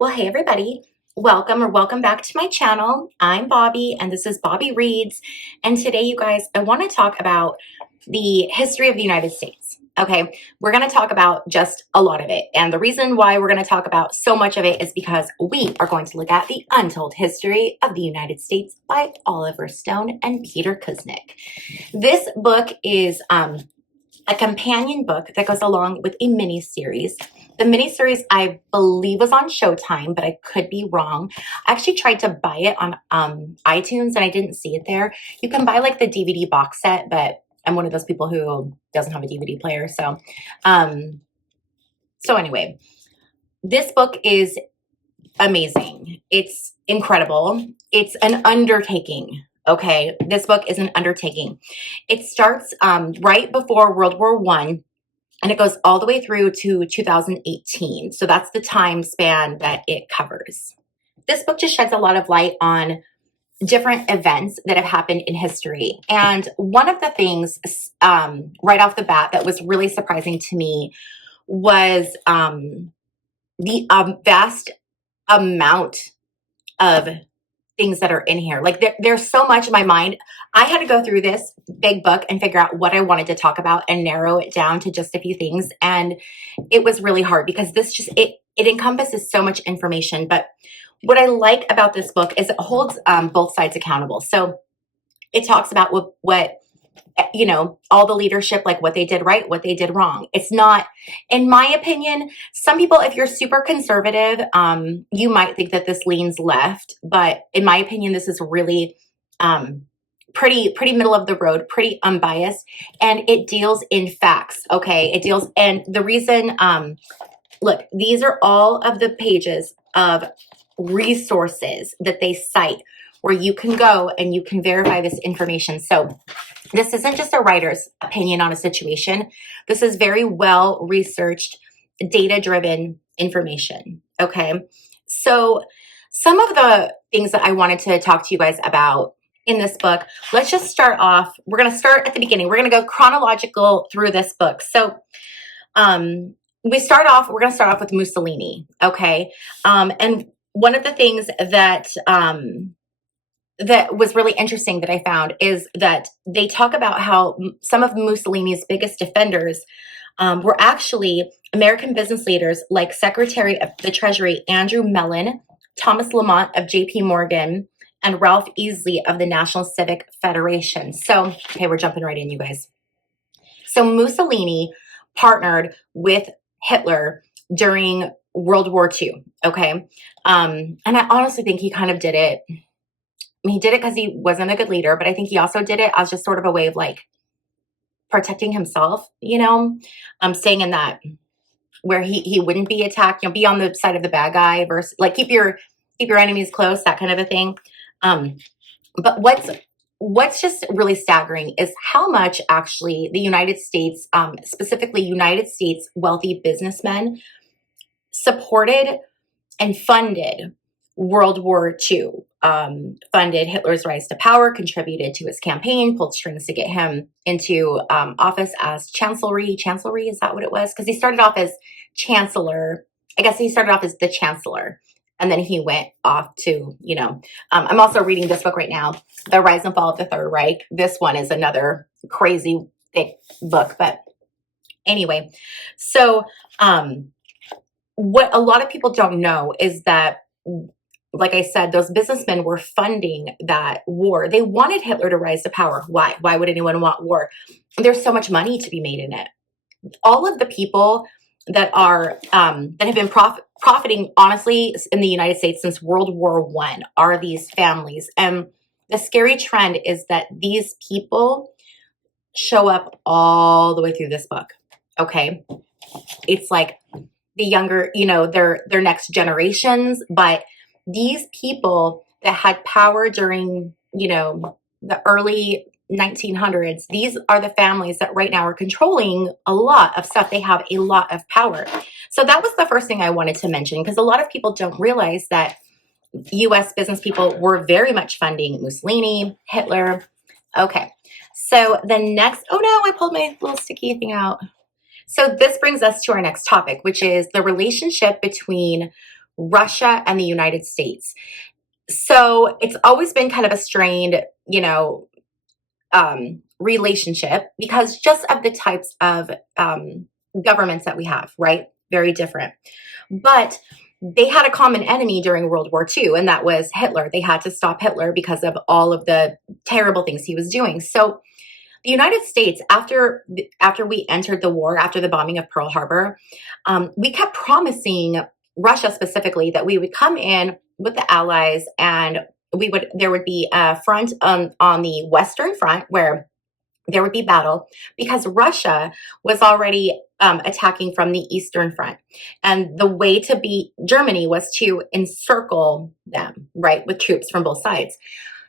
Well, hey everybody. Welcome back to my channel. I'm Bobbie and this is Bobbie Reads. And today, you guys, I want to talk about the history of the United States. Okay, we're going to talk about just a lot of it. And the reason why we're going to talk about so much of it is because we are going to look at the untold history of the United States by Oliver Stone and Peter Kuznick. This book is a companion book that goes along with a mini-series. The mini-series, I believe, was on Showtime, but I could be wrong. I actually tried to buy it on iTunes, and I didn't see it there. You can buy, like, the DVD box set, but I'm one of those people who doesn't have a DVD player. So anyway, this book is amazing. It's incredible. It's an undertaking. Okay, this book is an undertaking. It starts right before World War I, and it goes all the way through to 2018. So that's the time span that it covers. This book just sheds a lot of light on different events that have happened in history. And one of the things right off the bat that was really surprising to me was the vast amount of things that are in here. Like there's so much in my mind. I had to go through this big book and figure out what I wanted to talk about and narrow it down to just a few things. And it was really hard because this just, it encompasses so much information. But what I like about this book is it holds both sides accountable. So it talks about what you know, all the leadership, like what they did right, what they did wrong. It's not, in my opinion, some people, if you're super conservative, you might think that this leans left, but in my opinion, this is really pretty middle of the road, pretty unbiased, and it deals in facts. Okay, it deals, and the reason, look, these are all of the pages of resources that they cite where you can go and you can verify this information. So this isn't just a writer's opinion on a situation. This is very well researched, data-driven information. Okay. So some of the things that I wanted to talk to you guys about in this book, let's just start off. We're going to start at the beginning. We're going to go chronological through this book. So we're going to start off with Mussolini. Okay. And one of the things that that was really interesting that I found is that they talk about how some of Mussolini's biggest defenders were actually American business leaders like Secretary of the Treasury Andrew Mellon, Thomas Lamont of J.P. Morgan, and Ralph Easley of the National Civic Federation. So, okay, we're jumping right in, you guys. So Mussolini partnered with Hitler during World War II, okay? And I honestly think he kind of did it. I mean, he did it because he wasn't a good leader, but I think he also did it as just sort of a way of like protecting himself, you know, staying in that where he wouldn't be attacked, you know, be on the side of the bad guy versus like keep your enemies close, that kind of a thing. But what's just really staggering is how much actually the United States, specifically United States wealthy businessmen, supported and funded World War II, funded Hitler's rise to power, contributed to his campaign, pulled strings to get him into office as chancellery. Chancellery, is that what it was? Because he started off as chancellor. I guess he started off as the chancellor. And then he went off to, you know, I'm also reading this book right now, The Rise and Fall of the Third Reich. This one is another crazy thick book. But anyway, so what a lot of people don't know is that, like I said, those businessmen were funding that war. They wanted Hitler to rise to power. Why? Why would anyone want war? There's so much money to be made in it. All of the people that are that have been profiting, honestly, in the United States since World War I are these families. And the scary trend is that these people show up all the way through this book. Okay, it's like the younger, you know, their next generations, but these people that had power during, you know, the early 1900s, these are the families that right now are controlling a lot of stuff. They have a lot of power. So that was the first thing I wanted to mention, because a lot of people don't realize that U.S. business people were very much funding Mussolini, Hitler. Okay, so the next, oh no, I pulled my little sticky thing out. So this brings us to our next topic, which is the relationship between Russia and the United States. So it's always been kind of a strained, relationship because just of the types of governments that we have, right? Very different. But they had a common enemy during World War II, and that was Hitler. They had to stop Hitler because of all of the terrible things he was doing. So the United States, after we entered the war, after the bombing of Pearl Harbor, we kept promising Russia specifically that we would come in with the Allies, and there would be a front on the Western Front where there would be battle because Russia was already attacking from the Eastern Front. And the way to beat Germany was to encircle them, right, with troops from both sides.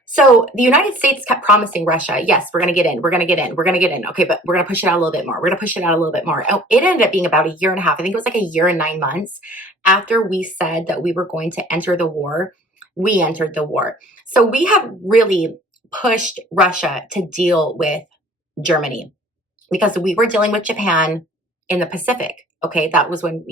So the United States kept promising Russia, yes, we're going to get in, we're going to get in, we're going to get in. Okay, but we're going to push it out a little bit more. We're going to push it out a little bit more. Oh, it ended up being about a year and a half. I think it was like a year and 9 months after we said that we were going to enter the war. We entered the war. So we have really pushed Russia to deal with Germany because we were dealing with Japan in the Pacific. Okay, that was when,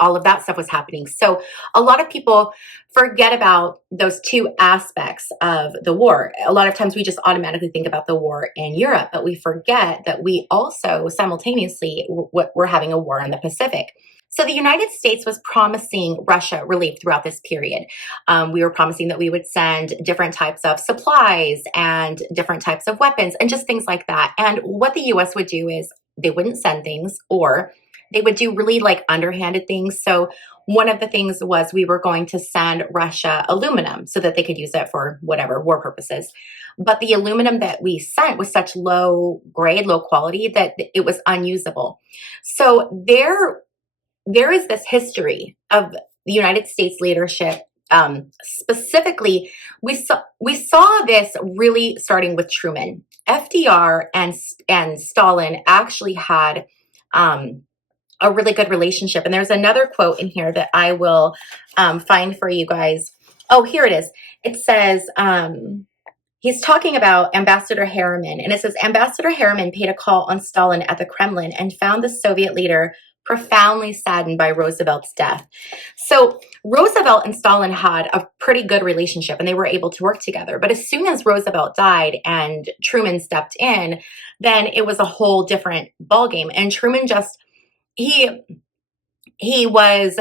all of that stuff was happening. So a lot of people forget about those two aspects of the war. A lot of times we just automatically think about the war in Europe, but we forget that we also simultaneously we're having a war in the Pacific. So the United States was promising Russia relief throughout this period. We were promising that we would send different types of supplies and different types of weapons and just things like that. And what the U.S. would do is they wouldn't send things, or they would do really underhanded things. So one of the things was we were going to send Russia aluminum so that they could use it for whatever war purposes. But the aluminum that we sent was such low grade, low quality that it was unusable. So there is this history of the United States leadership. Specifically, we saw this really starting with Truman. FDR and Stalin actually had a really good relationship. And there's another quote in here that I will find for you guys. Oh, here it is. It says, he's talking about Ambassador Harriman, and it says, Ambassador Harriman paid a call on Stalin at the Kremlin and found the Soviet leader profoundly saddened by Roosevelt's death. So Roosevelt and Stalin had a pretty good relationship and they were able to work together. But as soon as Roosevelt died and Truman stepped in, then it was a whole different ballgame. And Truman he was,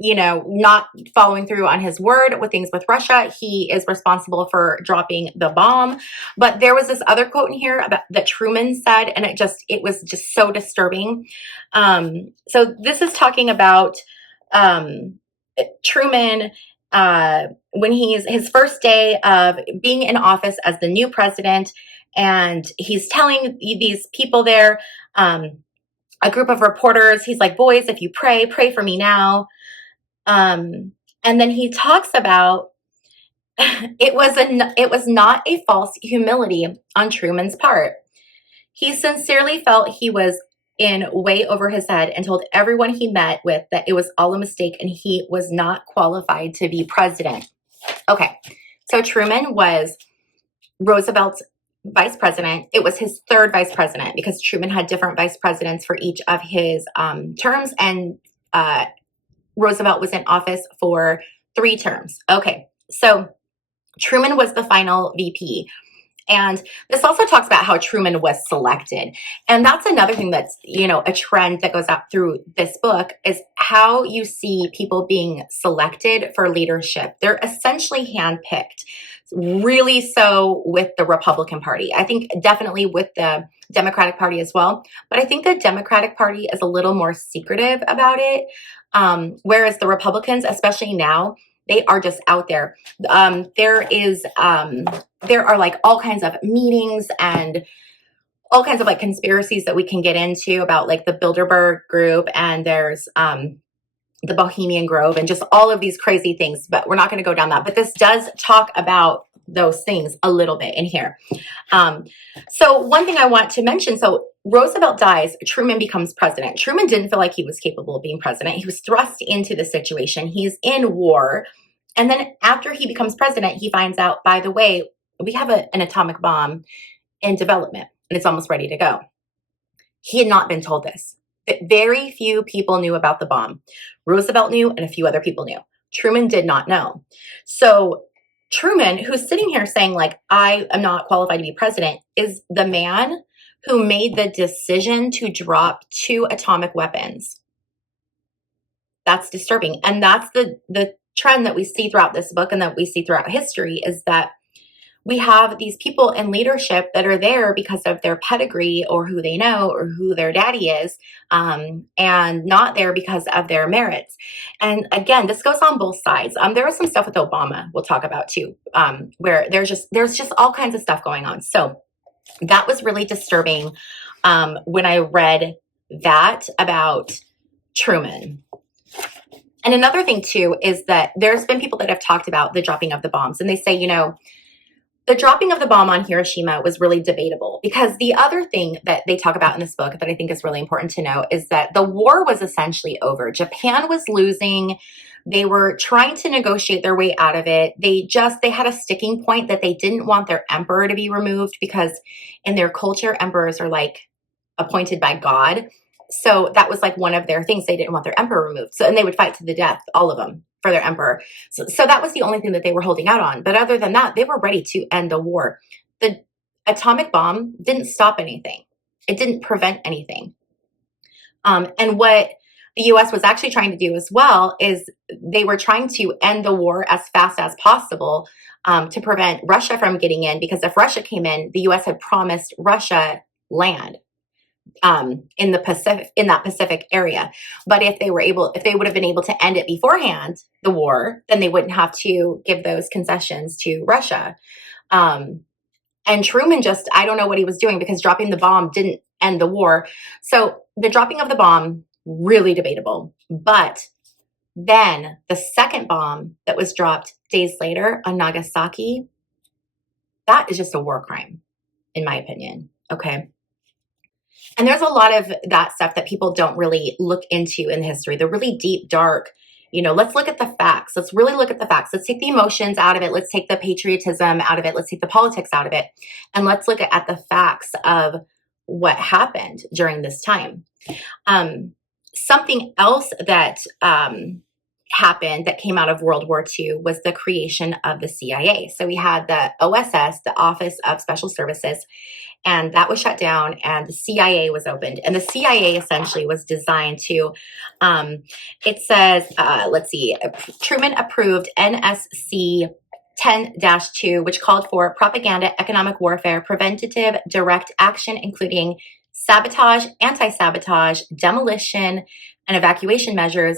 not following through on his word with things with Russia. He is responsible for dropping the bomb. But there was this other quote in here that Truman said, and it was just so disturbing. So this is talking about Truman when his first day of being in office as the new president, and he's telling these people there, a group of reporters, he's like, boys, if you pray for me now. And then he talks about it was not a false humility on Truman's part. He sincerely felt he was in way over his head and told everyone he met with that it was all a mistake and he was not qualified to be president. Okay, so Truman was Roosevelt's vice president. It was his third vice president because Truman had different vice presidents for each of his terms, and Roosevelt was in office for 3 terms. Okay, so Truman was the final VP. And this also talks about how Truman was selected. And that's another thing that's, a trend that goes out through this book is how you see people being selected for leadership. They're essentially handpicked, really so with the Republican Party. I think definitely with the Democratic Party as well. But I think the Democratic Party is a little more secretive about it. Whereas the Republicans, especially now, they are just out there. There are all kinds of meetings and all kinds of conspiracies that we can get into about the Bilderberg group, and there's the Bohemian Grove and just all of these crazy things, but we're not going to go down that. But this does talk about those things a little bit in here. So one thing I want to mention, so Roosevelt dies, Truman becomes president. Truman didn't feel like he was capable of being president. He was thrust into the situation. He's in war. And then after he becomes president, he finds out, by the way, we have an atomic bomb in development and it's almost ready to go. He had not been told this. Very few people knew about the bomb. Roosevelt knew and a few other people knew. Truman did not know. So Truman, who's sitting here saying like, I am not qualified to be president, is the man who made the decision to drop 2 atomic weapons. That's disturbing. And that's the trend that we see throughout this book and that we see throughout history, is that we have these people in leadership that are there because of their pedigree or who they know or who their daddy is, and not there because of their merits. And again, this goes on both sides. There was some stuff with Obama we'll talk about too, where there's just all kinds of stuff going on. So that was really disturbing when I read that about Truman. And another thing too is that there's been people that have talked about the dropping of the bombs, and they say, you know, the dropping of the bomb on Hiroshima was really debatable, because the other thing that they talk about in this book that I think is really important to know is that the war was essentially over. Japan was losing. They were trying to negotiate their way out of it. They had a sticking point that they didn't want their emperor to be removed, because in their culture, emperors are like appointed by God. So that was like one of their things. They didn't want their emperor removed. So, and they would fight to the death, all of them, for their emperor. So that was the only thing that they were holding out on. But other than that, they were ready to end the war. The atomic bomb didn't stop anything. It didn't prevent anything. And what the US was actually trying to do as well is they were trying to end the war as fast as possible, to prevent Russia from getting in, because if Russia came in, the US had promised Russia land in that Pacific area. But if they would have been able to end it beforehand, the war, then they wouldn't have to give those concessions to Russia. And Truman I don't know what he was doing, because dropping the bomb didn't end the war. So the dropping of the bomb, really debatable. But then the second bomb that was dropped days later on Nagasaki, that is just a war crime, in my opinion. Okay. And there's a lot of that stuff that people don't really look into in history. They're really deep, dark. You know, let's look at the facts. Let's really look at the facts. Let's take the emotions out of it. Let's take the patriotism out of it. Let's take the politics out of it. And let's look at the facts of what happened during this time. Something else that happened that came out of World War II was the creation of the CIA. So we had the OSS, the Office of Special Services, and that was shut down, and the CIA was opened. And the CIA essentially was designed to, it says, Truman approved NSC 10-2, which called for propaganda, economic warfare, preventative, direct action, including sabotage, anti-sabotage, demolition, and evacuation measures,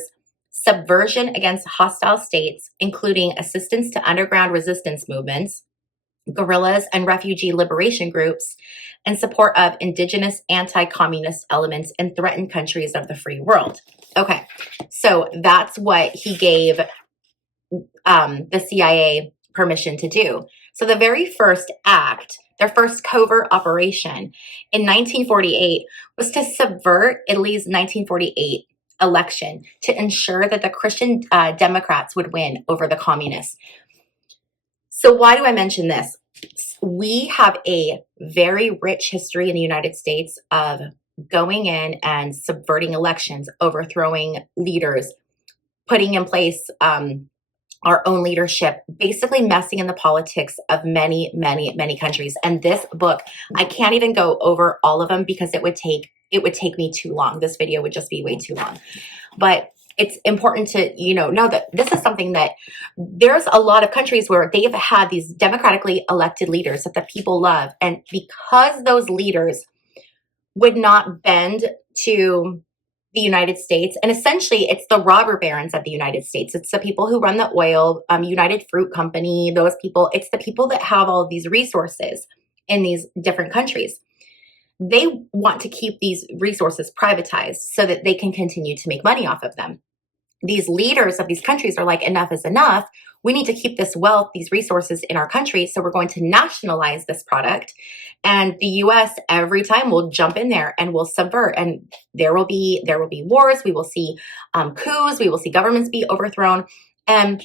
subversion against hostile states, including assistance to underground resistance movements, guerrillas and refugee liberation groups, and support of indigenous anti-communist elements in threatened countries of the free world. Okay, so that's what he gave the CIA permission to do. So the very first act, their first covert operation in 1948, was to subvert Italy's 1948 election to ensure that the Christian Democrats would win over the communists. So why do I mention this? We have a very rich history in the United States of going in and subverting elections, overthrowing leaders, putting in place our own leadership, basically messing in the politics of many, many, many countries. And this book, I can't even go over all of them because it would take me too long. This video would just be way too long. But it's important to, know that this is something that there's a lot of countries where they've had these democratically elected leaders that the people love. And because those leaders would not bend to the United States, and essentially it's the robber barons of the United States. It's the people who run the oil, United Fruit Company, those people. It's the people that have all of these resources in these different countries. They want to keep these resources privatized so that they can continue to make money off of them. These leaders of these countries are like, enough is enough. We need to keep this wealth, these resources in our country. So we're going to nationalize this product. And the US every time will jump in there and will subvert. And there will be wars. We will see coups. We will see governments be overthrown. And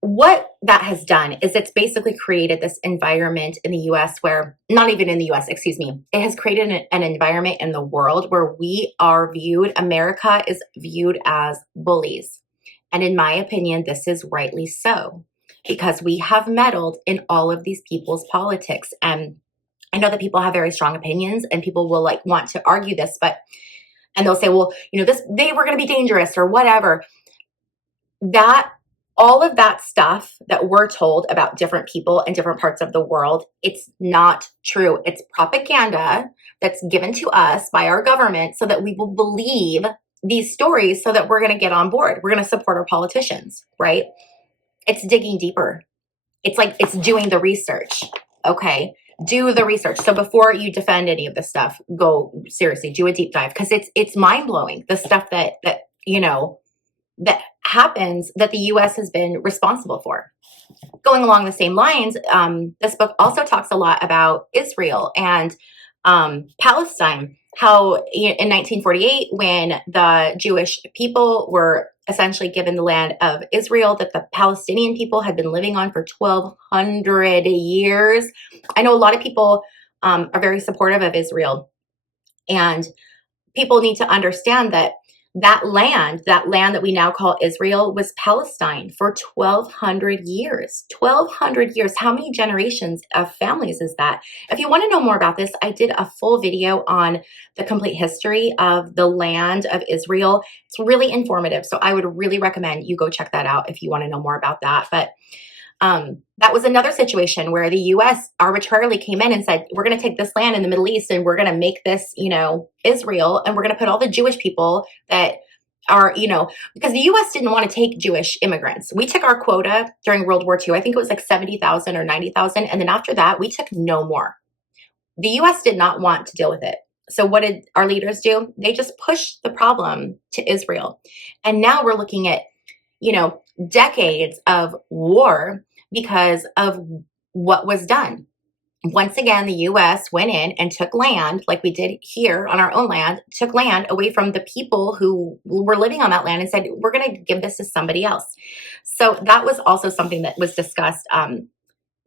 what that has done is it's basically created this environment in the US where, not even in the US, excuse me, it has created an environment in the world where America is viewed as bullies And in my opinion, this is rightly so, because we have meddled in all of these people's politics. And I know that people have very strong opinions and people will like want to argue this, and they'll say, well, they were going to be dangerous or whatever. That all of that stuff that we're told about different people in different parts of the world, it's not true. It's propaganda that's given to us by our government so that we will believe these stories so that we're going to get on board. We're going to support our politicians, right? It's digging deeper. It's like it's doing the research. Okay. Do the research. So before you defend any of this stuff, go seriously, do a deep dive, because it's mind blowing. The stuff that happens that the U.S. has been responsible for. Going along the same lines, this book also talks a lot about Israel and Palestine. How in 1948, when the Jewish people were essentially given the land of Israel that the Palestinian people had been living on for 1,200 years. I know a lot of people are very supportive of Israel, and people need to understand that land that we now call Israel was Palestine for 1,200 years. 1,200 years. How many generations of families is that? If you want to know more about this, I did a full video on the complete history of the land of Israel. It's really informative. So I would really recommend you go check that out if you want to know more about that. But that was another situation where the U.S. arbitrarily came in and said, we're going to take this land in the Middle East and we're going to make this, Israel, and we're going to put all the Jewish people that are, because the U.S. didn't want to take Jewish immigrants. We took our quota during World War II. I think it was like 70,000 or 90,000. And then after that, we took no more. The U.S. did not want to deal with it. So what did our leaders do? They just pushed the problem to Israel. And now we're looking at, decades of war because of what was done. Once again, the U.S. went in and took land, like we did here on our own land, took land away from the people who were living on that land and said, we're going to give this to somebody else. So that was also something that was discussed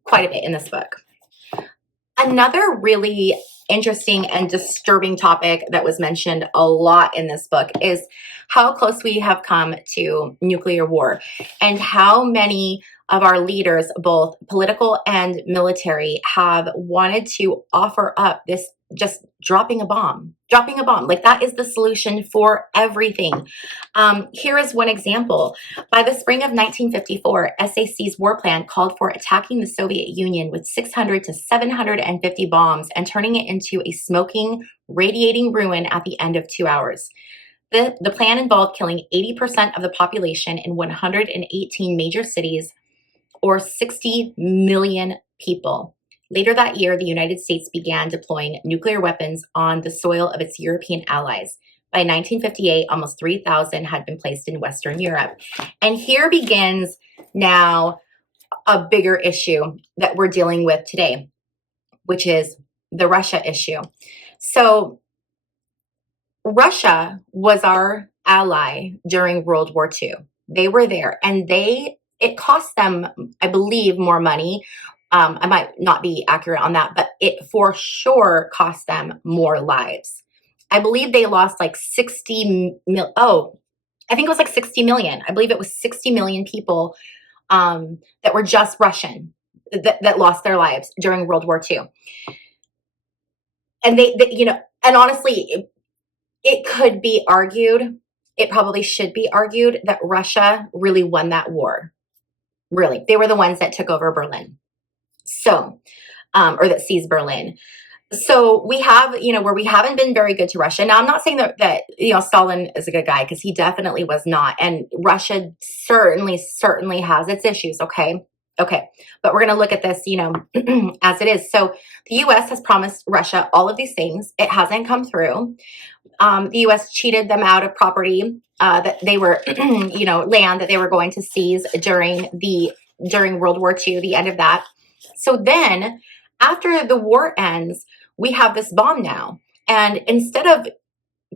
quite a bit in this book. Another really interesting and disturbing topic that was mentioned a lot in this book is how close we have come to nuclear war, and how many of our leaders, both political and military, have wanted to offer up this just dropping a bomb. Like that is the solution for everything. Here is one example. By the spring of 1954, SAC's war plan called for attacking the Soviet Union with 600 to 750 bombs and turning it into a smoking, radiating ruin at the end of 2 hours. The plan involved killing 80% of the population in 118 major cities, or 60 million people. Later that year, the United States began deploying nuclear weapons on the soil of its European allies. By 1958, almost 3,000 had been placed in Western Europe. And here begins now a bigger issue that we're dealing with today, which is the Russia issue. So Russia was our ally during World War II. They were there, and it cost them, I believe, more money. I might not be accurate on that, but it for sure cost them more lives. I believe they lost like 60 mil. Oh, I think it was like 60 million. I believe it was 60 million people that were just Russian that lost their lives during World War II. And they and honestly, it could be argued, it probably should be argued that Russia really won that war. Really, they were the ones that took over Berlin. So, or that seized Berlin. So we have, where we haven't been very good to Russia. Now, I'm not saying that Stalin is a good guy, because he definitely was not. And Russia certainly has its issues. Okay. But we're going to look at this, as it is. So the U.S. has promised Russia all of these things. It hasn't come through. The U.S. cheated them out of property that they were, land that they were going to seize during World War II, the end of that. So then after the war ends, we have this bomb now. And instead of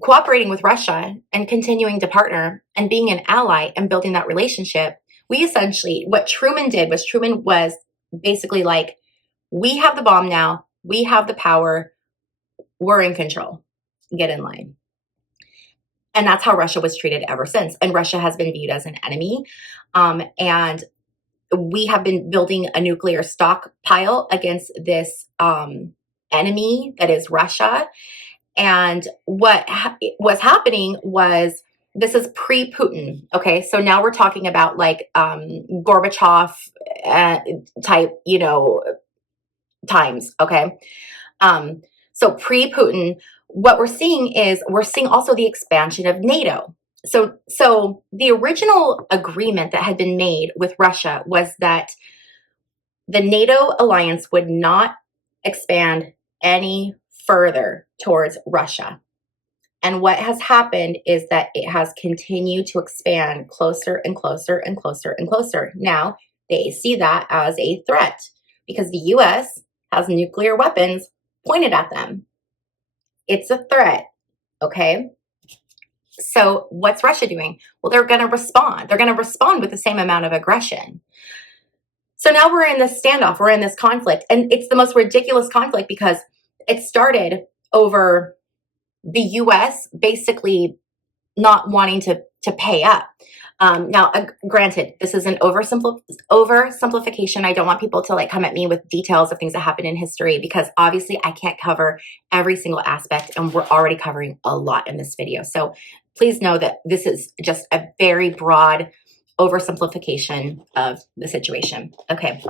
cooperating with Russia and continuing to partner and being an ally and building that relationship, what Truman did was Truman was basically like, we have the bomb now. We have the power. We're in control. Get in line. And that's how Russia was treated ever since. And Russia has been viewed as an enemy. And we have been building a nuclear stockpile against this enemy that is Russia. And what was happening was, this is pre-Putin. Okay. So now we're talking about like Gorbachev type, times. Okay. So pre-Putin, what we're seeing is we're seeing also the expansion of NATO. So the original agreement that had been made with Russia was that the NATO alliance would not expand any further towards Russia. And what has happened is that it has continued to expand closer and closer and closer and closer. Now, they see that as a threat because the US has nuclear weapons pointed at them. It's a threat, okay? So what's Russia doing? Well, they're going to respond. They're going to respond with the same amount of aggression. So now we're in this standoff. We're in this conflict. And it's the most ridiculous conflict because it started over the US basically not wanting to pay up. Now, granted, this is an oversimplification. I don't want people to like come at me with details of things that happen in history because obviously I can't cover every single aspect, and we're already covering a lot in this video. So please know that this is just a very broad oversimplification of the situation. Okay,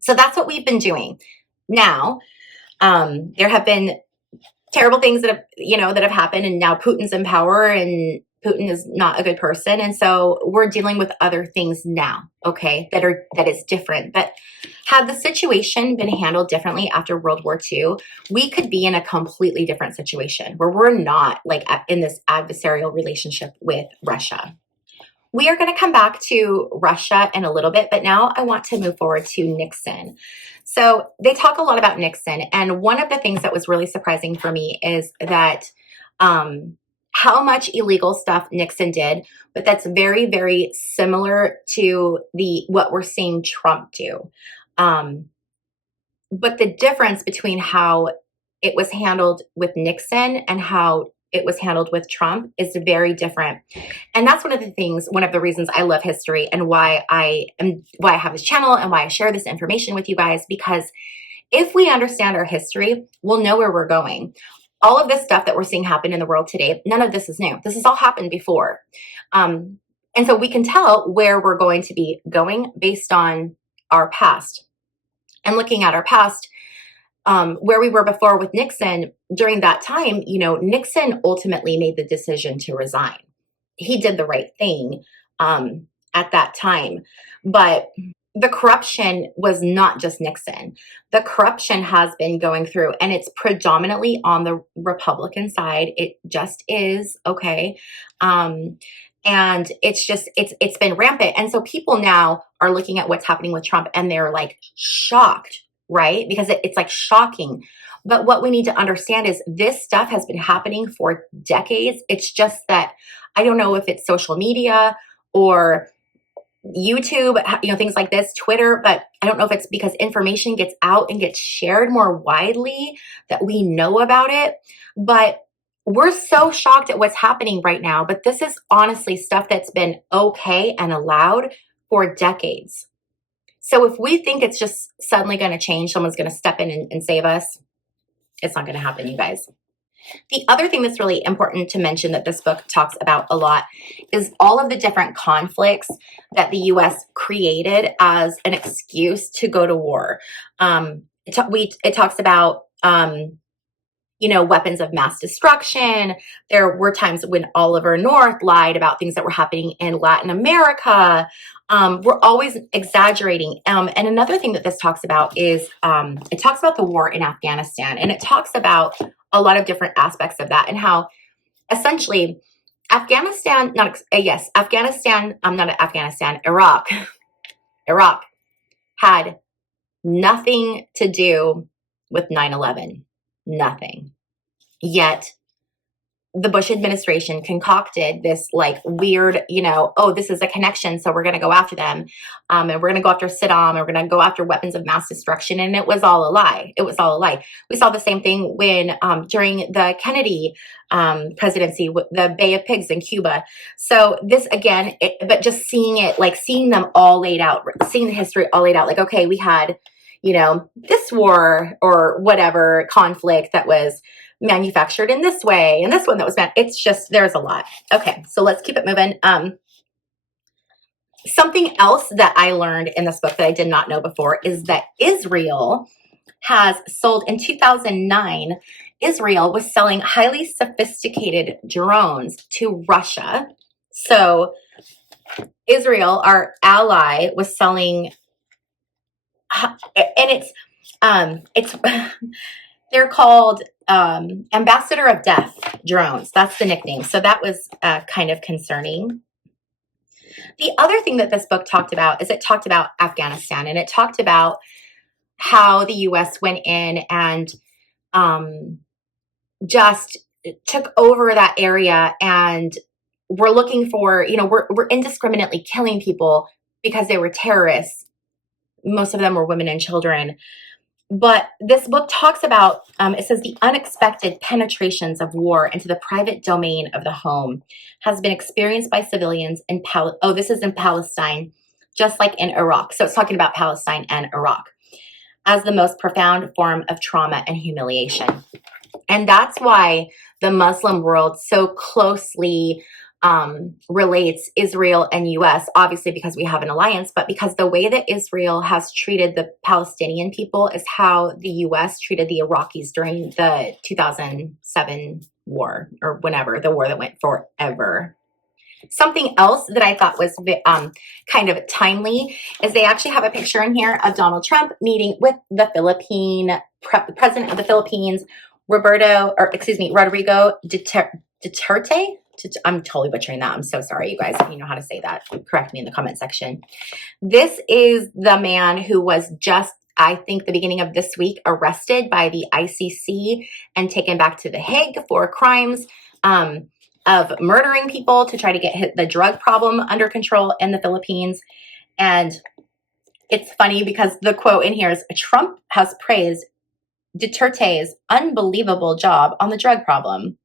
so that's what we've been doing. Now, there have been terrible things that have happened, and now Putin's in power, and Putin is not a good person, and so we're dealing with other things now, okay, that is different. But had the situation been handled differently after World War II, we could be in a completely different situation where we're not like in this adversarial relationship with Russia. We are going to come back to Russia in a little bit, but now I want to move forward to Nixon. So they talk a lot about Nixon, and one of the things that was really surprising for me is that how much illegal stuff Nixon did, but that's very, very similar to what we're seeing Trump do. But the difference between how it was handled with Nixon and how it was handled with Trump is very different. And that's one of the reasons I love history and why I have this channel and why I share this information with you guys, because if we understand our history, we'll know where we're going. All of this stuff that we're seeing happen in the world today, none of this is new. This has all happened before. And so we can tell where we're going to be going based on our past. And looking at our past, where we were before with Nixon, during that time, Nixon ultimately made the decision to resign. He did the right thing at that time. But the corruption was not just Nixon. The corruption has been going through, and it's predominantly on the Republican side. It just is, okay? And it's been rampant. And so people now are looking at what's happening with Trump, and they're like shocked, right? Because it's like shocking. But what we need to understand is this stuff has been happening for decades. It's just that I don't know if it's social media or YouTube, things like this, Twitter, but I don't know if it's because information gets out and gets shared more widely that we know about it. But we're so shocked at what's happening right now. But this is honestly stuff that's been okay and allowed for decades. So if we think it's just suddenly going to change, someone's going to step in and save us, it's not going to happen, you guys. The other thing that's really important to mention that this book talks about a lot is all of the different conflicts that the U.S. created as an excuse to go to war. It talks about, weapons of mass destruction. There were times when Oliver North lied about things that were happening in Latin America. We're always exaggerating. And another thing that this talks about is it talks about the war in Afghanistan, and it talks about a lot of different aspects of that and how essentially Iraq had nothing to do with 9/11. Nothing. Yet the Bush administration concocted this like weird, oh, this is a connection, so we're going to go after them. And we're going to go after Saddam, and we're going to go after weapons of mass destruction. And it was all a lie. It was all a lie. We saw the same thing when during the Kennedy presidency, the Bay of Pigs in Cuba. So this again, but just seeing it, like seeing them all laid out, seeing the history all laid out, like, okay, we had, this war or whatever conflict that was manufactured in this way, and this one that was it's just, there's a lot. Okay, so let's keep it moving. Something else that I learned in this book that I did not know before is that Israel has sold in 2009. Israel was selling highly sophisticated drones to Russia. So Israel, our ally, was selling, and it's they're called Ambassador of Death drones. That's the nickname. So that was kind of concerning. The other thing that this book talked about is it talked about Afghanistan, and it talked about how the U.S. went in and just took over that area, and we're looking for, we're indiscriminately killing people because they were terrorists. Most of them were women and children. But this book talks about, it says, the unexpected penetrations of war into the private domain of the home has been experienced by civilians in this is in Palestine, just like in Iraq. So it's talking about Palestine and Iraq as the most profound form of trauma and humiliation. And that's why the Muslim world so closely relates Israel and U.S., obviously because we have an alliance, but because the way that Israel has treated the Palestinian people is how the U.S. treated the Iraqis during the 2007 war, or whenever, the war that went forever. Something else that I thought was kind of timely is they actually have a picture in here of Donald Trump meeting with the president of the Philippines, Rodrigo Duterte. I'm totally butchering that. I'm so sorry, you guys. If you know how to say that, correct me in the comment section. This is the man who was just, I think, the beginning of this week, arrested by the ICC and taken back to The Hague for crimes of murdering people to try to get the drug problem under control in the Philippines. And it's funny because the quote in here is, Trump has praised Duterte's unbelievable job on the drug problem.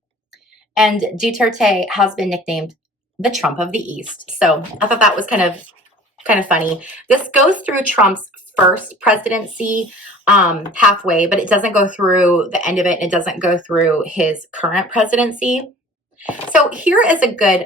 And Duterte has been nicknamed the Trump of the East. So I thought that was kind of funny. This goes through Trump's first presidency halfway, but it doesn't go through the end of it. It doesn't go through his current presidency. So here is a good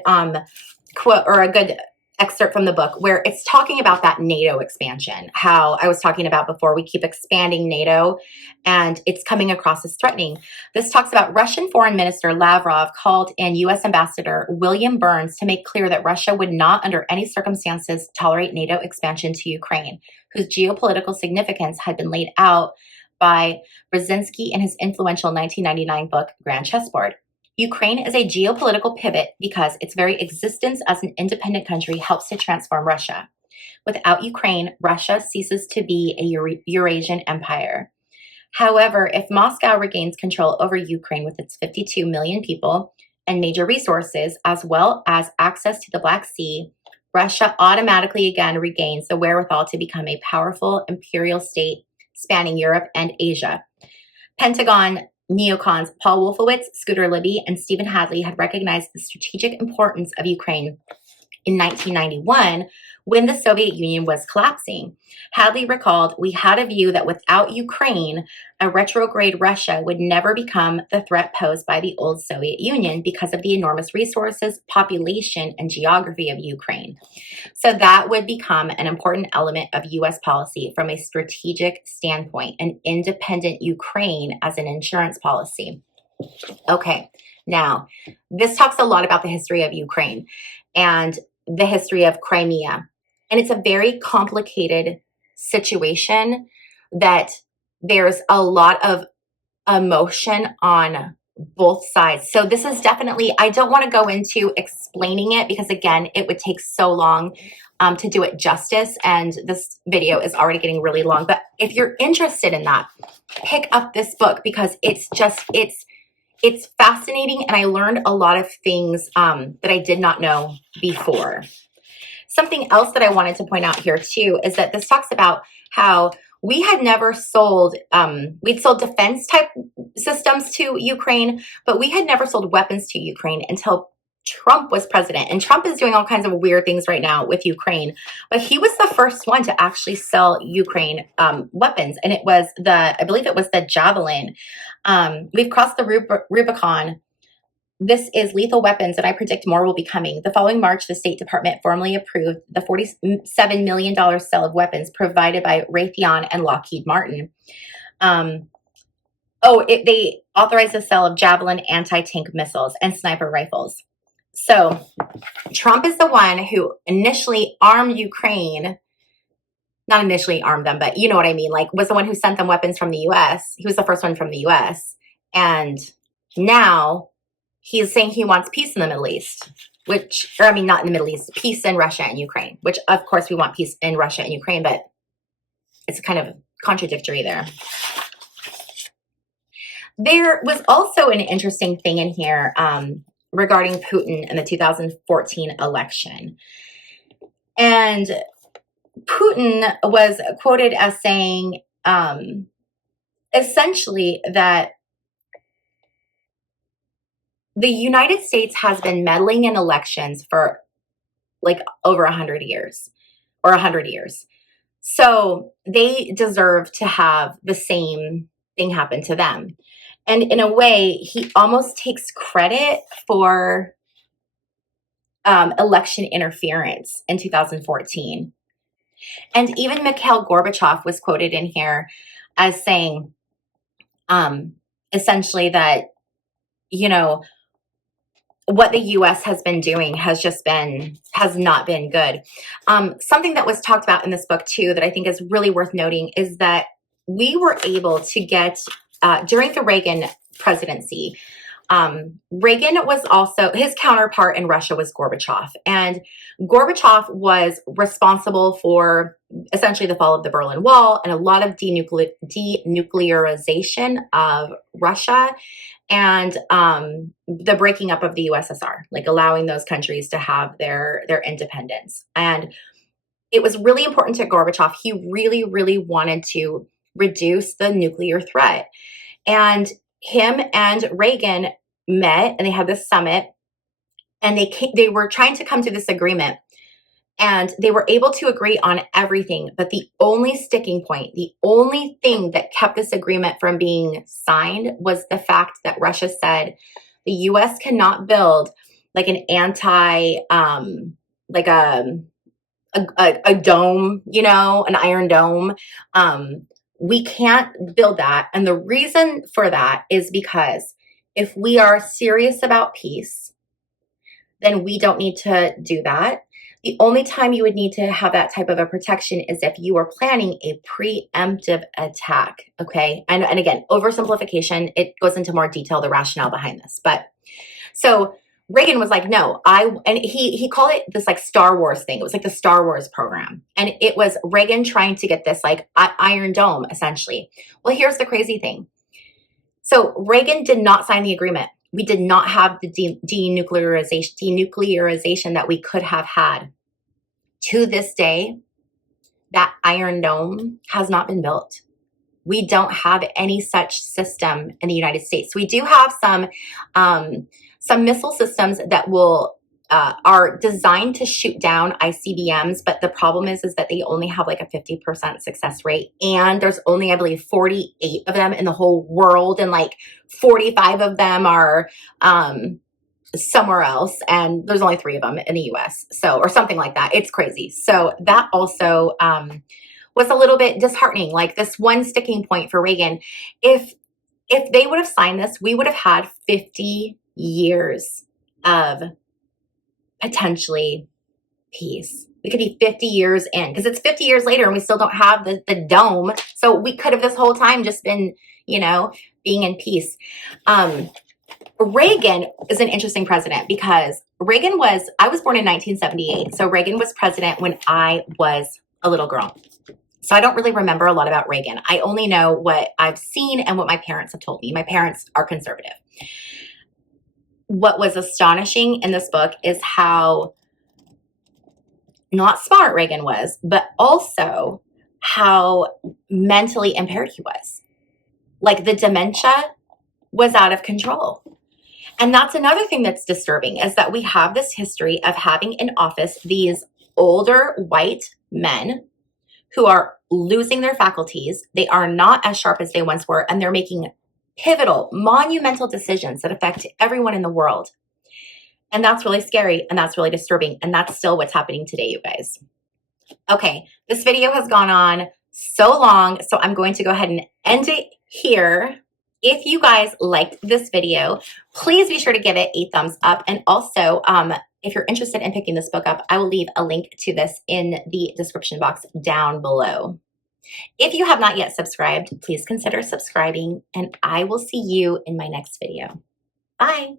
quote, or a good excerpt from the book where it's talking about that NATO expansion, how I was talking about before. We keep expanding NATO and it's coming across as threatening. This talks about Russian Foreign Minister Lavrov called in U.S. Ambassador William Burns to make clear that Russia would not under any circumstances tolerate NATO expansion to Ukraine, whose geopolitical significance had been laid out by Brzezinski in his influential 1999 book, Grand Chessboard. Ukraine is a geopolitical pivot because its very existence as an independent country helps to transform Russia. Without Ukraine, Russia ceases to be a Eurasian empire. However, if Moscow regains control over Ukraine with its 52 million people and major resources, as well as access to the Black Sea, Russia automatically again regains the wherewithal to become a powerful imperial state spanning Europe and Asia. Pentagon neocons Paul Wolfowitz, Scooter Libby, and Stephen Hadley had recognized the strategic importance of Ukraine in 1991 when the Soviet Union was collapsing. Hadley recalled, "We had a view that without Ukraine, a retrograde Russia would never become the threat posed by the old Soviet Union because of the enormous resources, population, and geography of Ukraine." So that would become an important element of U.S. policy from a strategic standpoint, an independent Ukraine as an insurance policy. Okay, now this talks a lot about the history of Ukraine and the history of Crimea. And it's a very complicated situation that there's a lot of emotion on both sides. So this is definitely, I don't want to go into explaining it because again, it would take so long to do it justice. And this video is already getting really long. But if you're interested in that, pick up this book because it's it's fascinating, and I learned a lot of things that I did not know before. Something else that I wanted to point out here too is that this talks about how we had never sold, we'd sold defense type systems to Ukraine, but we had never sold weapons to Ukraine until Trump was president. And Trump is doing all kinds of weird things right now with Ukraine, but he was the first one to actually sell Ukraine weapons. And it was I believe it was the Javelin. We've crossed the Rubicon. This is lethal weapons, and I predict more will be coming. The following March, the State Department formally approved the $47 million sale of weapons provided by Raytheon and Lockheed Martin. They authorized the sale of Javelin anti-tank missiles and sniper rifles. So Trump is the one who initially armed Ukraine. Not initially armed them, but you know what I mean. Like, was the one who sent them weapons from the U.S. He was the first one from the U.S. And now he's saying he wants peace in the Middle East, not in the Middle East, peace in Russia and Ukraine, which of course we want peace in Russia and Ukraine, but it's kind of contradictory there. There was also an interesting thing in here regarding Putin and the 2014 election. And Putin was quoted as saying essentially that the United States has been meddling in elections for like over 100 years or 100 years. So they deserve to have the same thing happen to them. And in a way, he almost takes credit for election interference in 2014. And even Mikhail Gorbachev was quoted in here as saying essentially that, you know, what the U.S. has been doing has not been good. Something that was talked about in this book too that I think is really worth noting is that we were able to get, during the Reagan presidency, Reagan was also, his counterpart in Russia was Gorbachev. And Gorbachev was responsible for essentially the fall of the Berlin Wall and a lot of denuclearization of Russia and the breaking up of the USSR, like allowing those countries to have their independence. And it was really important to Gorbachev. He really, really wanted to reduce the nuclear threat. And him and Reagan met and they had this summit and they were trying to come to this agreement. And they were able to agree on everything. But the only sticking point, the only thing that kept this agreement from being signed was the fact that Russia said the U.S. cannot build like an like a dome, you know, an iron dome. We can't build that. And the reason for that is because if we are serious about peace, then we don't need to do that. The only time you would need to have that type of a protection is if you were planning a preemptive attack, okay? And again, oversimplification, it goes into more detail, the rationale behind this. But so Reagan was like, no, and he called it this like Star Wars thing. It was like the Star Wars program. And it was Reagan trying to get this like Iron Dome, essentially. Well, here's the crazy thing. So Reagan did not sign the agreement. We did not have the denuclearization that we could have had. To this day, that Iron Dome has not been built. We don't have any such system in the United States. We do have some missile systems that are designed to shoot down ICBMs, but the problem is that they only have like a 50% success rate. And there's only, I believe, 48 of them in the whole world. And like 45 of them are somewhere else. And there's only 3 of them in the US. So, or something like that. It's crazy. So that also was a little bit disheartening. Like this one sticking point for Reagan, if they would have signed this, we would have had 50 years of potentially peace. We could be 50 years in because it's 50 years later and we still don't have the dome. So we could have this whole time just been, you know, being in peace. Reagan is an interesting president because I was born in 1978. So Reagan was president when I was a little girl. So I don't really remember a lot about Reagan. I only know what I've seen and what my parents have told me. My parents are conservative. What was astonishing in this book is how not smart Reagan was, but also how mentally impaired he was. Like the dementia was out of control. And that's another thing that's disturbing, is that we have this history of having in office these older white men who are losing their faculties. They are not as sharp as they once were, and they're making pivotal, monumental decisions that affect everyone in the world. And that's really scary, and that's really disturbing, and that's still what's happening today, you guys. Okay, this video has gone on so long, so I'm going to go ahead and end it here. If you guys liked this video, please be sure to give it a thumbs up. And also, if you're interested in picking this book up, I will leave a link to this in the description box down below. If you have not yet subscribed, please consider subscribing, and I will see you in my next video. Bye.